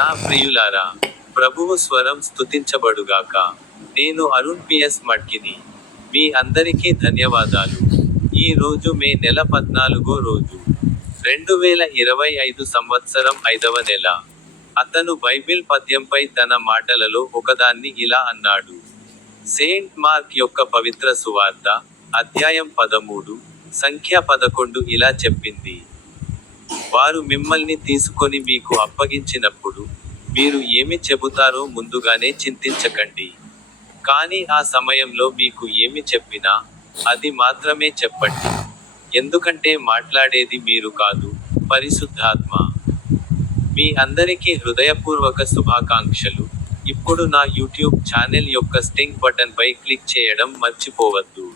నా ప్రియులారా ప్రభువు స్వరం స్తుతించబడుగాక. నేను అరుణ్ పిఎస్ మడ్కిని మీ అందరికీ ధన్యవాదాలు. ఈ రోజు మే నెల పద్నాలుగో రోజు. రెండు వేల ఇరవై ఐదు సంవత్సరం ఐదవ నెల. అతను బైబిల్ పద్యంపై తన మాటలలో ఒకదాన్ని ఇలా అన్నాడు. సెయింట్ మార్క్ యొక్క పవిత్ర సువార్త అధ్యాయం పదమూడు సంఖ్య పదకొండు ఇలా చెప్పింది. వారు మిమ్మల్ని తీసుకొని మీకు అప్పగించినప్పుడు మీరు ఏమి చెబుతారో ముందుగానే చింతించకండి. కానీ ఆ సమయంలో మీకు ఏమి చెప్పినా అది మాత్రమే చెప్పండి. ఎందుకంటే మాట్లాడేది మీరు కాదు పరిశుద్ధాత్మ. మీ అందరికీ హృదయపూర్వక శుభాకాంక్షలు. ఇప్పుడు నా యూట్యూబ్ ఛానల్ యొక్క స్టింగ్ బటన్పై క్లిక్ చేయడం మర్చిపోవద్దు.